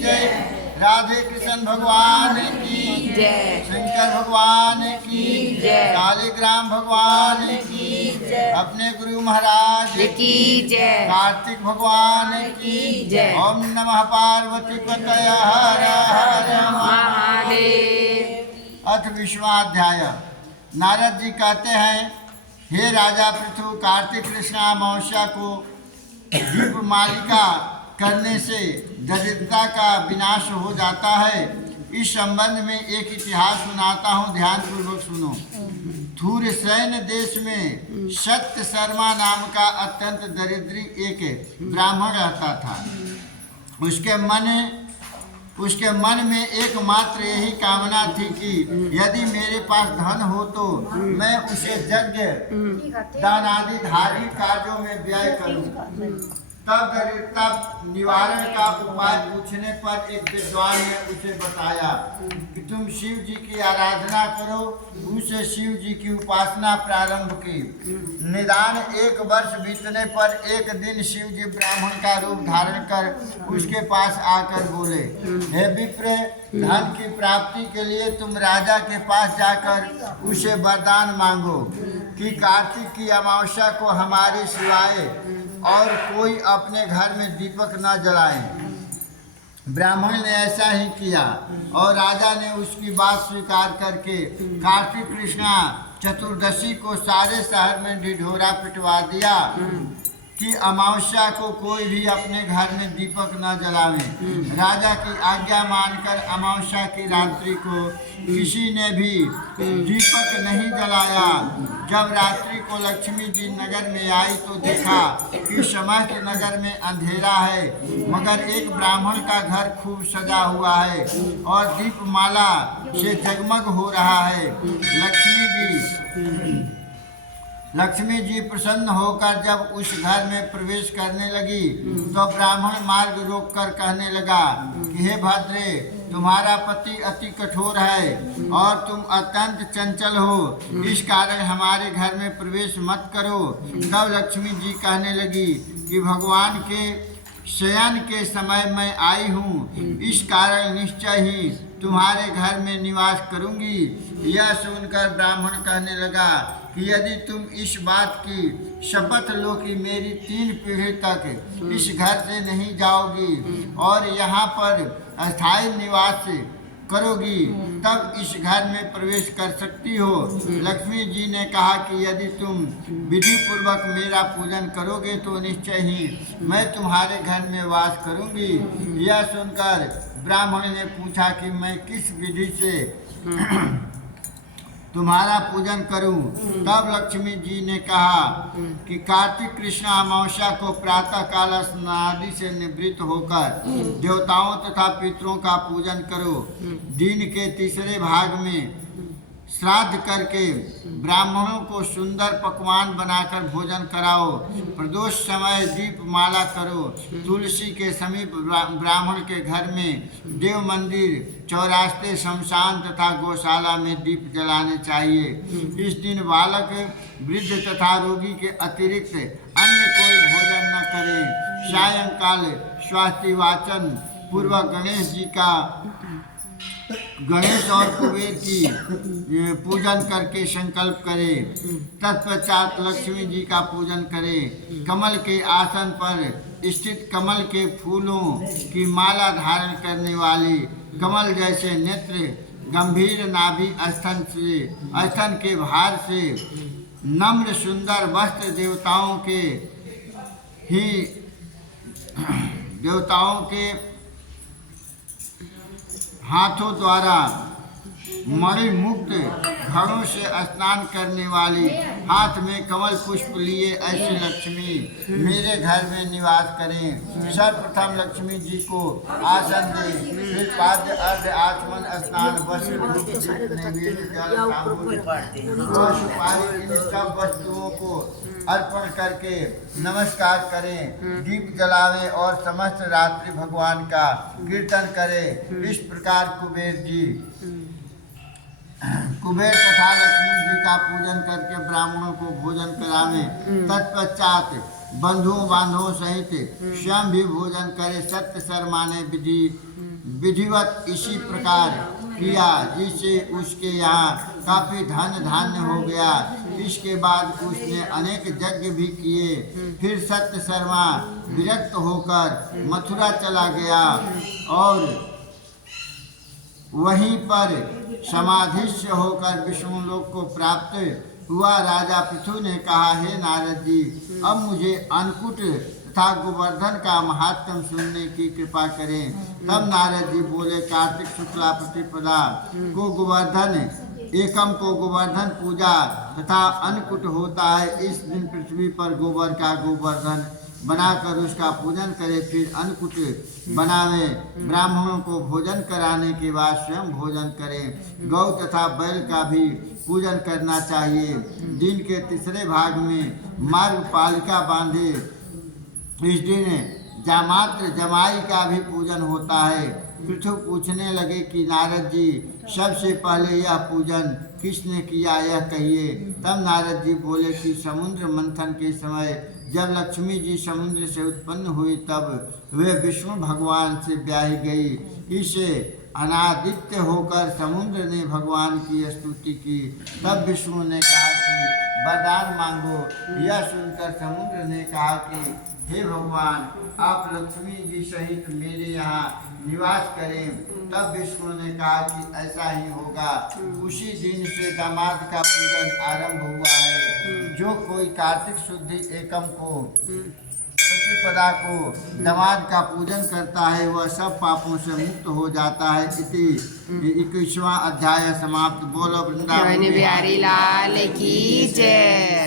जय, राधे कृष्ण भगवान की जय, शंकर भगवान की जय, शालिग्राम भगवान की जय, अपने गुरु महाराज की जय, कार्तिक भगवान की जय। ओम नमः पार्वती पतये हर हर महादेव। अथ विश्वाध्याय। नारद जी कहते हैं, हे राजा पृथु, कार्तिक कृष्ण अमावस्या को दीपमालिका करने से दरिद्रता का विनाश हो जाता है। इस संबंध में एक इतिहास सुनाता हूँ, ध्यान पूर्वक सुनो। थूरसेन देश में सत्य शर्मा नाम का अत्यंत दरिद्री एक ब्राह्मण रहता था। उसके मन में एकमात्र यही कामना थी कि यदि मेरे पास धन हो तो मैं उसे यज्ञ दान आदि धार्मिक कार्यों में व्यय करूं। तब दरिद्रता निवारण का उपाय पूछने पर एक विद्वान ने उसे बताया कि तुम शिव जी की आराधना करो। उसे शिव जी की उपासना प्रारंभ की। निदान 1 वर्ष बीतने पर एक दिन शिव जी ब्राह्मण का रूप धारण कर उसके पास आकर बोले, हे विप्र, धन की प्राप्ति के लिए तुम राजा के पास जाकर उसे वरदान मांगो कि कार्तिक की अमावस्या को हमारे सिवाय और कोई अपने घर में दीपक न जलाए। ब्राह्मण ने ऐसा ही किया और राजा ने उसकी बात स्वीकार करके कार्तिक कृष्णा चतुर्दशी को सारे शहर में ढिढोरा पिटवा दिया कि अमावस्या को कोई भी अपने घर में दीपक न जलावे। राजा की आज्ञा मानकर अमावस्या की रात्रि को किसी ने भी दीपक नहीं जलाया। जब रात्रि को लक्ष्मी जी नगर में आई तो देखा कि समस्त नगर में अंधेरा है, मगर एक ब्राह्मण का घर खूब सजा हुआ है और दीपमाला से जगमग हो रहा है। लक्ष्मी जी प्रसन्न होकर जब उस घर में प्रवेश करने लगी तो ब्राह्मण मार्ग रोककर कहने लगा कि हे भद्रे, तुम्हारा पति अति कठोर है और तुम अत्यंत चंचल हो, इस कारण हमारे घर में प्रवेश मत करो। तब लक्ष्मी जी कहने लगी कि भगवान के शयन के समय मैं आई हूँ, इस कारण निश्चय ही तुम्हारे घर में निवास करूंगी। यह सुनकर ब्राह्मण कहने लगा कि यदि तुम इस बात की शपथ लो कि मेरी 3 पीढ़ी तक इस घर से नहीं जाओगी और यहाँ पर अस्थायी निवास करोगी, तब इस घर में प्रवेश कर सकती हो। लक्ष्मी जी ने कहा कि यदि तुम विधि पूर्वक मेरा पूजन करोगे तो निश्चय ही मैं तुम्हारे घर में वास करूंगी। यह सुनकर ब्राह्मण ने पूछा कि मैं किस विधि से तुम्हारा पूजन करूं। तब लक्ष्मी जी ने कहा कि कार्तिक कृष्ण अमावस्या को प्रातः काल स्नानादि से निवृत्त होकर देवताओं तथा पितरों का पूजन करो। दिन के तीसरे भाग में श्राद्ध करके ब्राह्मणों को सुंदर पकवान बनाकर भोजन कराओ। प्रदोष समय दीप माला करो। तुलसी के समीप ब्राह्मण के घर में, देव मंदिर, चौरास्ते, शमशान तथा गौशाला में दीप जलाने चाहिए। इस दिन बालक, वृद्ध तथा रोगी के अतिरिक्त अन्य कोई भोजन न करे। सायंकाल स्वास्थ्य वाचन पूर्वक गणेश और कुबेर की पूजन करके संकल्प करे। तत्पश्चात लक्ष्मी जी का पूजन करे। कमल के आसन पर स्थित कमल के फूलों की माला धारण करने वाली, कमल जैसे नेत्र, गंभीर नाभि, स्तन के भार से नम्र सुंदर वस्त्र, देवताओं के हाथों द्वारा मणि मुक्त घड़ों से स्नान करने वाली, हाथ में कमल पुष्प लिए ऐसी लक्ष्मी मेरे घर में निवास करें। सर्वप्रथम लक्ष्मी जी को आसन दे, फिर पाद्य अर्घ्य आचमन स्नान वस्त्र नैवेद्य जल सुपारी इन सब वस्तुओं को अर्पण करके नमस्कार करें, दीप जलावें और समस्त रात्रि भगवान का कीर्तन करें। इस प्रकार कुबेर तथा लक्ष्मी जी का पूजन करके ब्राह्मणों को भोजन करावें। तत्पश्चात बंधुओं बांधवों सहित स्वयं भी भोजन करे। सत्य शर्मा ने विधि विधिवत इसी प्रकार किया, जिससे उसके यहाँ काफी धन धान्य हो गया। इसके बाद उसने अनेक यज्ञ भी किए। फिर सत्य शर्मा विरक्त होकर मथुरा चला गया और वहीं पर समाधिस्थ होकर विष्णुलोक को प्राप्त हुआ। राजा पृथु ने कहा, हे नारद जी, अब मुझे अन्नकूट तथा गोवर्धन का महात्म सुनने की कृपा करें। तब नारद जी बोले, कार्तिक शुक्ला प्रतिपदा को गोवर्धन पूजा तथा अन्नकूट होता है। इस दिन पृथ्वी पर गोबर का गोवर्धन बनाकर उसका पूजन करे, फिर अन्नकूट बनावे, ब्राह्मणों को भोजन कराने के बाद स्वयं भोजन करें। गौ तथा बैल का भी पूजन करना चाहिए। दिन के तीसरे भाग में मार्गपालिका बांधे। इस दिन जामात्र जमाई का भी पूजन होता है। पृथु पूछने लगे कि नारद जी, सबसे पहले यह पूजन किसने किया, यह कहिए। तब नारद जी बोले कि समुद्र मंथन के समय जब लक्ष्मी जी समुद्र से उत्पन्न हुई, तब वे विष्णु भगवान से ब्याही गई। इसे अनादित्य होकर समुद्र ने भगवान की स्तुति की। तब विष्णु ने कहा कि वरदान मांगो। यह सुनकर समुद्र ने कहा कि हे भगवान, आप लक्ष्मी जी सहित मेरे यहाँ निवास करें। तब विष्णु ने कहा कि ऐसा ही होगा। उसी दिन से दामाद का पूजन आरंभ हुआ है। जो कोई कार्तिक शुद्ध एकम को प्रतिपदा को दामाद का पूजन करता है, वह सब पापों से मुक्त हो जाता है। इति 21वां अध्याय समाप्त। बोलो वृंदावन बिहारी लाल की जय।